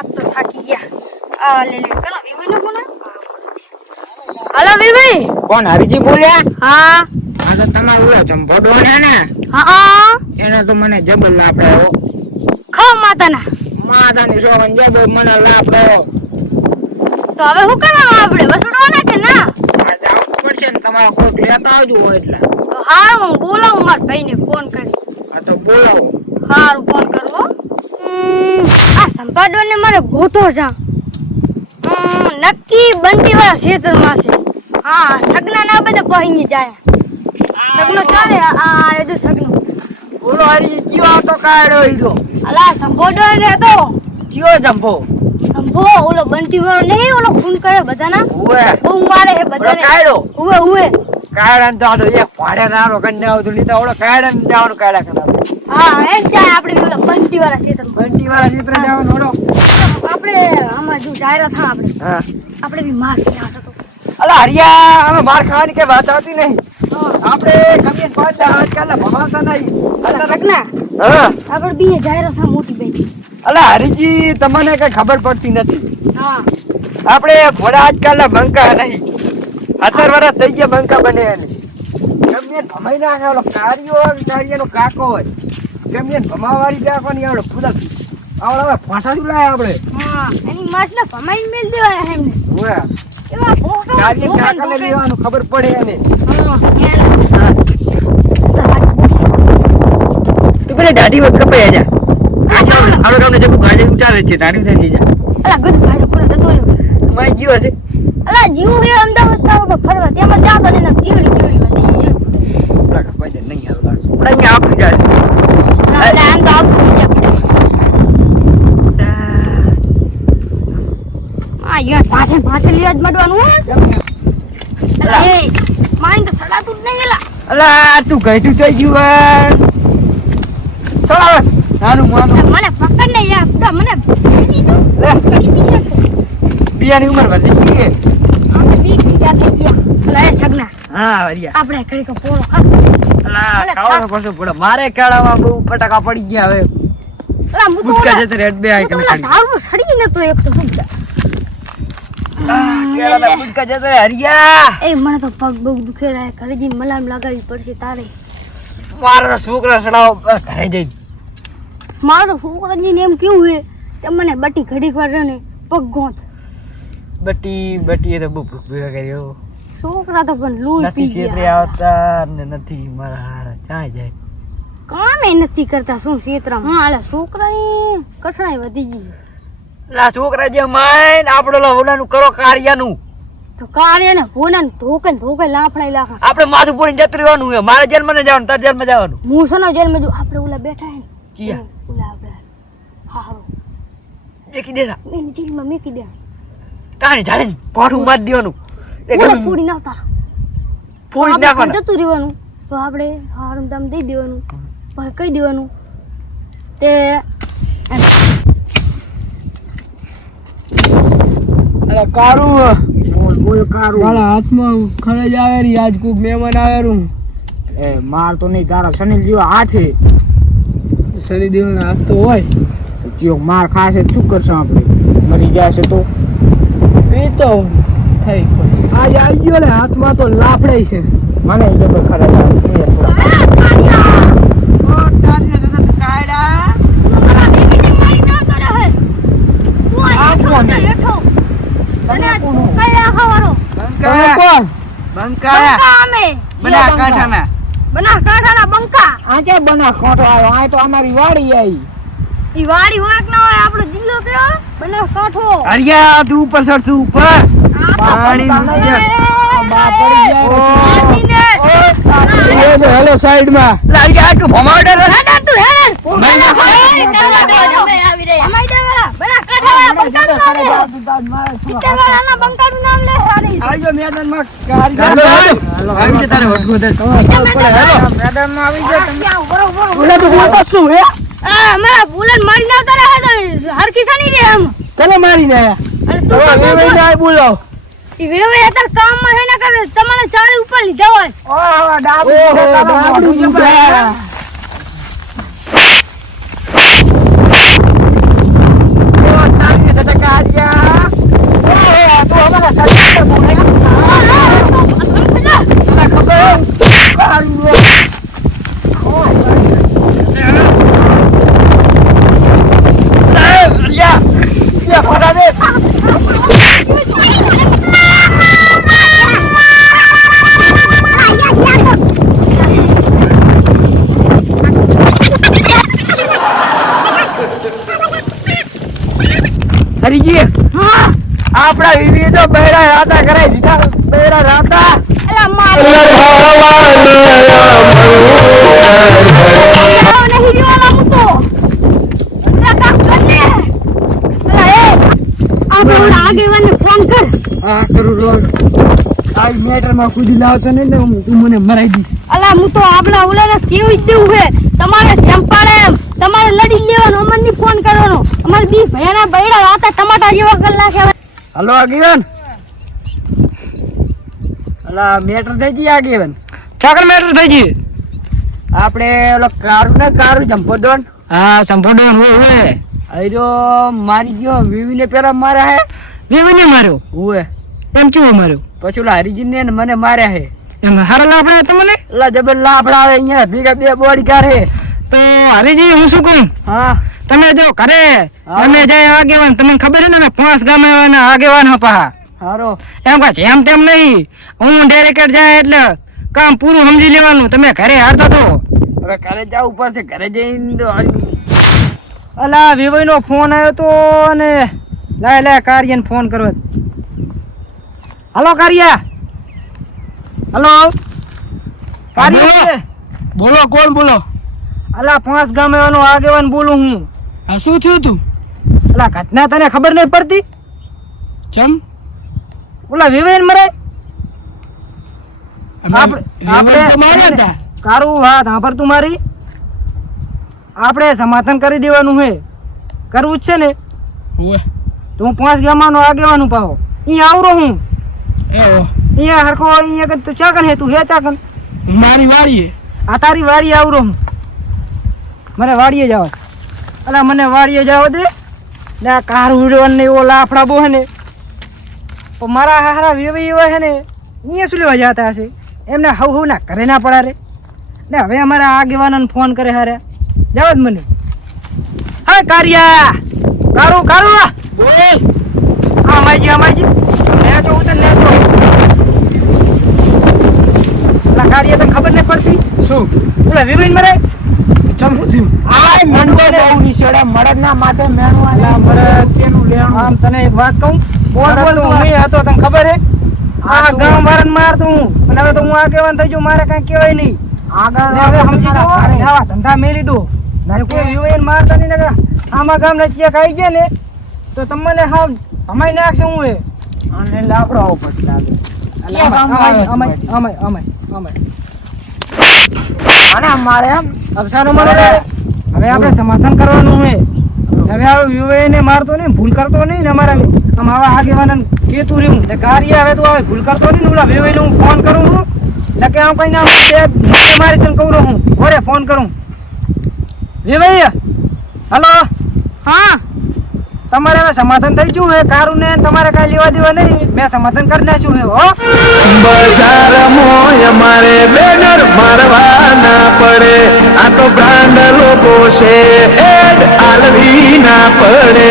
આજ તો થાકી ગયા આ લે લે પેલો નો ફોન હલો વિભાઈ કોણ હરીજી બોલ્યા હા આ તો તમારો ઓલો ચંપોડો છે ને હા એને તો મને જબલ લાપડ્યો ખો માતાના માતાની સોગન જબલ મને લાપડ્યો તો હવે શું કરવાનું આપણે વસડવાના કે ના જાવું પડશે ને તમારે કોઈક લેતા આવજો એટલે તો હારું હું બોલાવું મારા ભાઈને ફોન કરી હા તો બોલાવો હારું ફોન કરવો આ સંપાદોને મારે ગોતો જા નક્કી બંટીવાળા ક્ષેત્રમાં છે. હા સગના ના બધા પહીને જાય. સગનો ચાલે આ- એ તો સગનો. બોલો હરી જીવો આવતો કાઢ્યો ઈરો અલા સંભોડો ને તો. જીવો જંભો સંભો ઓલો બંટી વાળો નહીં ઓલો ખૂન કરે બધાના? ઓએ બહુ મારે હે બધાને. કાયડો. ઓએ ઉવે કાયડા તો આતો એક ભાડે નાનો કન્ને આવતું ઓલો કાયડા ને જવાનું કાયડા કરાવે હા એ જાય આપણે બંટી વાળા ક્ષેત્રમાં. બંટી વાળા ચિત્ર જવાનું ઓલો? આપણે આમાં જો જાહેરાત હા આપણે. હા. આપણે બી માર ખાસ હતો અલા હરિયા અમે માર ખાવાની કઈ વાત આવતી નહીં. હા. આપણે ગમે પાંચ આજકાલ ભમાતા નહીં. અલા સગના હા. આપણે બી જાહેરાત હા મોટી બેટી અલા હરીજી તમને કઈ ખબર પડતી નથી. હા. આપણે ઘોડા આજકાલના બંકા નહીં. અત્યાર વરસ થઈ ગયા બંકા બને એને ગમે ભમાઈ નાખે ઓલો કારિયો કારિયાનો કાકો હોય. ગમે ભમાવાળી રાખવાની આવડે પૂરા આવડે હવે ફાંસાડું લાય આપણે? હા એની માસ ને ભમાઈ મેલ દેવાના એમને. ઓય. એવા ભોગા કારિયા કાકાને લેવાનું ખબર પડે એને. તું પેલા દાઢી વખત કપાઈ જા. આપણે તમને જબુ ગાડી ઉતારે છે દાઢી ઉતારી જા અલા ભાઈ જતો માય જીવ હશે. અલા જીવ હે અમદાવાદ. તો ફરવા. તેમાં ને વધી નહીં જાય આમ તો આવું થઈ જાય આ યાર પાછે પાછે લીયા જ મડવાનું હો. અલા એ માઈન તો સડાતું જ નહીં એલા. અલા તું ગઈઠું થઈ ગયું આવે નાનું માનું. મને પકડ ને યાર. મને જો બિયાની ઉંમર વધી ગઈ બીજા થઈ ગયા એ સગના. હા હરિયા આપણે ઘડી કો પોળો અલા ખાવાનો પડશે પડે મારે કેળામાં બહુ ફટાકા પડી ગયા હવે. અલા હું તો ઓલા- જતે રેડ બે આઈ ઓલા ઢાળમાં સડી ને તો એક તો શું છે? કેળાના ગુટકા જતે હરિયા. એ મને તો પગ બહુ દુખે રહે ઘરે જઈને મલામ લગાવી પડશે તારે. મારો છોકરો સડાવો બસ ઘરે જઈ મારો છોકરાજીને એમ કેવું છે કે મને બટી ઘડીક વાર ને પગ ગોંત બટી બટી એ તો બહુ ભૂખ ભેગા કર્યો છોકરા તો પણ નથી પી આવતા ને નથી મારા હારા ચાય જાય? કામે નથી કરતા શું ક્ષેત્રમાં હા અલા છોકરા કઠણાઈ વધી ગઈ. છોકરા જે માય આપણો ઓલા ઓલાનું કરો કાર્યનું તો કાર્ય ને ભોના ને ધોકે ધોકે લાફડાઈ આપણે માથું પૂરીને જતું રહેવાનું છે. મારે જેલમાં ને જવાનું તાર જેલમાં જવાનું. હું સનો જેલમાં જો આપણે ઓલા બેઠા હે કિયા? ઓલા આપણે હા હા જેલમાં મેકી દે તાણી જાણે પોઠું માર દેવાનું. એ ઓલા ફોડી નાખતા. ફોડી નાખવાનું. જતું રહેવાનું. તો આપણે હારમ દામ દઈ દેવાનું. પછી કહી દેવાનું. તે અરે કારું બોલ કારું મારા હાથમાં ખરેજ આવે રહી આજ કોઈક મહેમાન આવેલું. એ માર તો નહીં તારા સની જેવા હાથે. શનિ દેવના હાથ તો હોય. માર ખાશે તો શું કરશું આપણે? મરી જશે તો? એ તો થઈ આજ આવી ગયો ને હાથમાં તો લાફડે છે. મને એ તો ખરા બનાકાંઠાના બંકા આ ક્યાં બના ખોટો આવ્યો. આ તો અમારી વાડી આવી ઈ વાડી હોય કે ના હોય આપણો જિલ્લો કયો બને કાઠો અરિયા તું ઉપર સર તું ઉપર પાણી નીચે. હેલો સાઈડમાં હરિયા આટલું ભમાવડે રે. આવજો મેદાનમાં હાલો, હાલો. આવી જા તારે વટવું દે. મેદાનમાં આવી જા તમે. ઓલા તો બોલતો ના કરે હે તને અરે તું હવે વેવાઈને ના બોલો. તમારે ચારે ઉપર લીધા હોય. ઓહો, ડાબુ ઓહો છે, તારો ડાબડું મોઢું જબર. દુખાયા. એવો તાકે હરીજી હા આપણા વિવિધ તો બહેરા રાતા કરે દીધા બહેરા રાતા અલા મારે આવો નહીં જોવાના હું તો અલા કામ કર ને અલા એ આપણે ઓલા આગેવાનને ફોન કર આ કરું રોગ આ મેટરમાં કૂદી લાવતો નહીં ને હું- તું મને મરાઈ દી અલા વિવી તો. આપણા રાતા કેવી દીધા દેવું છે તમારે જેમ પાડે એમ. તમારે લડી લેવાનો અમરની ફોન કરવાનો. અમારે બી ભયાના બૈડા રાતા ટમાટા જેવા કરી નાખે હવે હલો આગેવાન. અલા મેટર થઈ ગઈ આગેવાન. ચાકર મેટર થઈ ગઈ? આપણે ઓલો કારું ને કારું જંપો દોન. હા સંપોડોન હું હું અરે મારી ગયો વિવી ને પેલા માર્યા હે? વિવેને માર્યો? હું એમ કેવું માર્યો પછી ઓલા હરિજીન ને મને માર્યા હે. એમ હારા લાફડા તમને? લા જબર લાફડા આવે અહીંયા ભેગા બે બોડી કાઢે તો હરીજી હું શું કહું? હા. તમે જો ઘરે. તમે જાય આગેવાન તમને ખબર છે ને અમે પાંચ ગામે આગેવાન હપા હારો. એમ કાંઈ જેમ તેમ નહીં. હું ડાયરેક્ટ જાય એટલે કામ પૂરું સમજી લેવાનું. તમે ઘરે હારતો તો. હવે ઘરે જવું પડશે ઘરે જઈને અલા વિવઈ નો ફોન આવ્યો તો અને લાય લાય કાર્યન ફોન કરો. હલો કાર્યા. હલો. કાર્ય. બોલો કોણ બોલો? અલા પાંચ ગામે વાનો આગેવાન બોલું હું. આ શું થયું તું? અલા ઘટના તને ખબર નહીં પડતી? ચમ? ઓલા વિવેન મરે? આપણે કારું વાત સાંભળ તું. મારી. આપણે સમાધાન કરી દેવાનું હે. કરવું જ છે ને. તું હું પાંચ ગામનો આગેવાનું પાવો. અહીંયા આવરો હું. અહીંયા હરખો અહીંયા તું ચાકન હે? તું હે ચાકન? મારી વાડીએ આ તારી વાડી આવરો હું. મને વાડીએ જાવ. અલા મને વાડીએ જાવ દે. ને આ કાર ઉડવાનું ને એવો લાફડા બો હે ને. મારા હારા વેવાઈ એવા હે ને અહીંયા શું લેવા જતા હશે? એમને હવ હવ ના કરે ના પડા રે. ને હવે અમારા આગેવાનને ફોન કરે હારે. જાવ જ મને. હા કારિયા. કારું કારું. બોલ હા માજી. અમાજી લે તો ઉતર લે તો કારિયા તને ખબર નહીં પડતી? શું? ઓલા વિવિન મરે ચમ થયું આ મંડો બહુ નિશેડા મરદ ના માથે મેણું અલા મરદ તેનું લેણું આમ તને એક વાત કહું? બોલ બોલ તું હું હતો તને ખબર હે? આ ગામ વાળાને મારતો હું અને હવે તો હું આગેવાન થઈ ગયો મારે કાંઈ કહેવાય નહીં. આગળ હવે સમજી આવા ધંધા મેલી દો કોઈ વિવેન મારતા નહીં ને આમાં ગામ ને ચેક આવી ગયા ને તો તમને હા ભમાઈ નાખશે હું એ. અને લાકડો આવો પછી લાગે. અમાય, અમાય, અમાય, અમાય, અમાય. અને મારે આમ અફસાનો મળે? હવે આપણે સમાધાન કરવાનું હે હવે આ વિવેકને મારતો નહીં ભૂલ કરતો નહીં ને અમારા આમ આવા આગેવાનને કહેતું રહ્યું. ને કાર્ય હવે તો હવે ભૂલ કરતો નહીં ને ઓલા હું ફોન કરું છું. ને કે આમ કઈ ના મારી મારી તને કહું હું. ઓરે ફોન કરું. વિવેક હલો. હા. તમારે હવે સમાધાન થઈ ગયું હે કારું ને તમારે કઈ લેવા દેવા નહીં. મેં સમાધાન કરી નાખ્યું હે, હો. બજાર મોય મારે બેનર મારવા ના પડે. આ તો બ્રાન્ડ લોકો છે, એડ આલવી ના પડે.